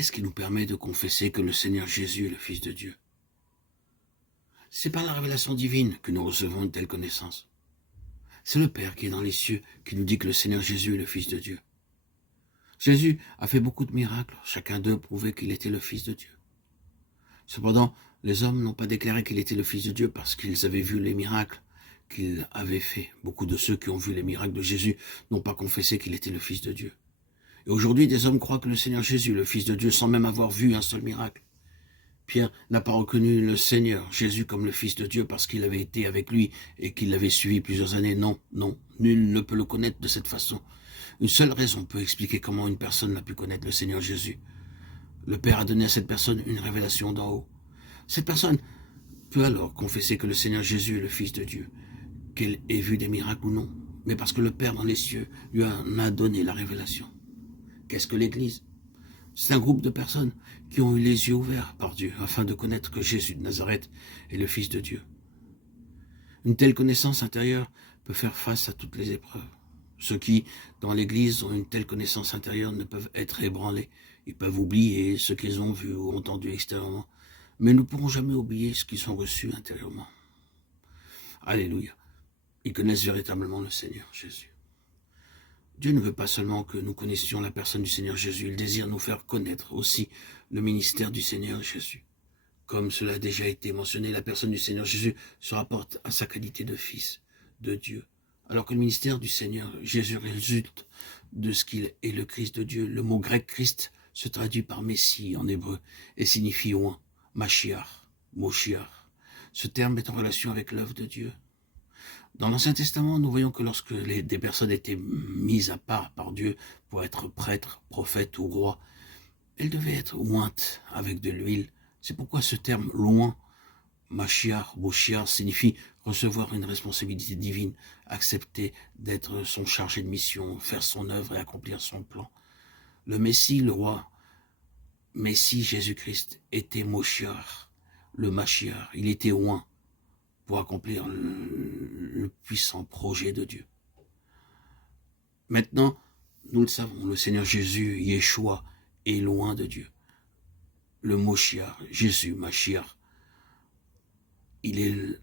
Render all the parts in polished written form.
qu'est-ce qui nous permet de confesser que le Seigneur Jésus est le Fils de Dieu? C'est par la révélation divine que nous recevons une telle connaissance. C'est le Père qui est dans les cieux qui nous dit que le Seigneur Jésus est le Fils de Dieu. Jésus a fait beaucoup de miracles, chacun d'eux prouvait qu'il était le Fils de Dieu. Cependant, les hommes n'ont pas déclaré qu'il était le Fils de Dieu parce qu'ils avaient vu les miracles qu'il avait faits. Beaucoup de ceux qui ont vu les miracles de Jésus n'ont pas confessé qu'il était le Fils de Dieu. Et aujourd'hui, des hommes croient que le Seigneur Jésus est le Fils de Dieu sans même avoir vu un seul miracle. Pierre n'a pas reconnu le Seigneur Jésus comme le Fils de Dieu parce qu'il avait été avec lui et qu'il l'avait suivi plusieurs années. Non, non, nul ne peut le connaître de cette façon. Une seule raison peut expliquer comment une personne n'a pu connaître le Seigneur Jésus. Le Père a donné à cette personne une révélation d'en haut. Cette personne peut alors confesser que le Seigneur Jésus est le Fils de Dieu, qu'elle ait vu des miracles ou non, mais parce que le Père dans les cieux lui en a donné la révélation. Qu'est-ce que l'Église? C'est un groupe de personnes qui ont eu les yeux ouverts par Dieu afin de connaître que Jésus de Nazareth est le Fils de Dieu. Une telle connaissance intérieure peut faire face à toutes les épreuves. Ceux qui, dans l'Église, ont une telle connaissance intérieure ne peuvent être ébranlés. Ils peuvent oublier ce qu'ils ont vu ou entendu extérieurement, mais ne pourront jamais oublier ce qu'ils ont reçu intérieurement. Alléluia. Ils connaissent véritablement le Seigneur Jésus. Dieu ne veut pas seulement que nous connaissions la personne du Seigneur Jésus, il désire nous faire connaître aussi le ministère du Seigneur Jésus. Comme cela a déjà été mentionné, la personne du Seigneur Jésus se rapporte à sa qualité de fils de Dieu. Alors que le ministère du Seigneur Jésus résulte de ce qu'il est le Christ de Dieu. Le mot grec Christ se traduit par Messie en hébreu et signifie oint, Mashiach, Moshiach. Ce terme est en relation avec l'œuvre de Dieu. Dans l'Ancien Testament, nous voyons que lorsque des personnes étaient mises à part par Dieu pour être prêtres, prophètes ou rois, elles devaient être ointes avec de l'huile. C'est pourquoi ce terme loin, Mashiach, Moshiach, signifie recevoir une responsabilité divine, accepter d'être son chargé de mission, faire son œuvre et accomplir son plan. Le Messie, le roi, Messie Jésus-Christ, était Moshiach, le Mashiach, il était oint pour accomplir le puissant projet de Dieu. Maintenant, nous le savons, le Seigneur Jésus, Yeshua, est loin de Dieu. Le Moshiach, Jésus, Mashiach, il est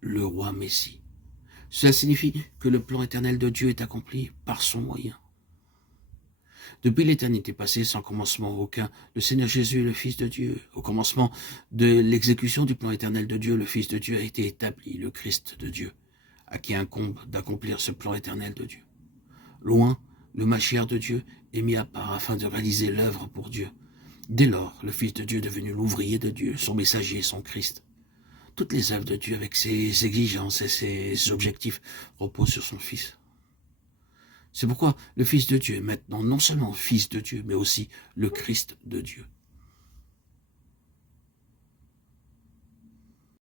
le roi Messie. Cela signifie que le plan éternel de Dieu est accompli par son moyen. Depuis l'éternité passée, sans commencement aucun, le Seigneur Jésus est le Fils de Dieu. Au commencement de l'exécution du plan éternel de Dieu, le Fils de Dieu a été établi, le Christ de Dieu, à qui incombe d'accomplir ce plan éternel de Dieu. Loin, le Mashiach de Dieu est mis à part afin de réaliser l'œuvre pour Dieu. Dès lors, le Fils de Dieu est devenu l'ouvrier de Dieu, son messager, son Christ. Toutes les œuvres de Dieu avec ses exigences et ses objectifs reposent sur son Fils. C'est pourquoi le Fils de Dieu est maintenant non seulement Fils de Dieu, mais aussi le Christ de Dieu.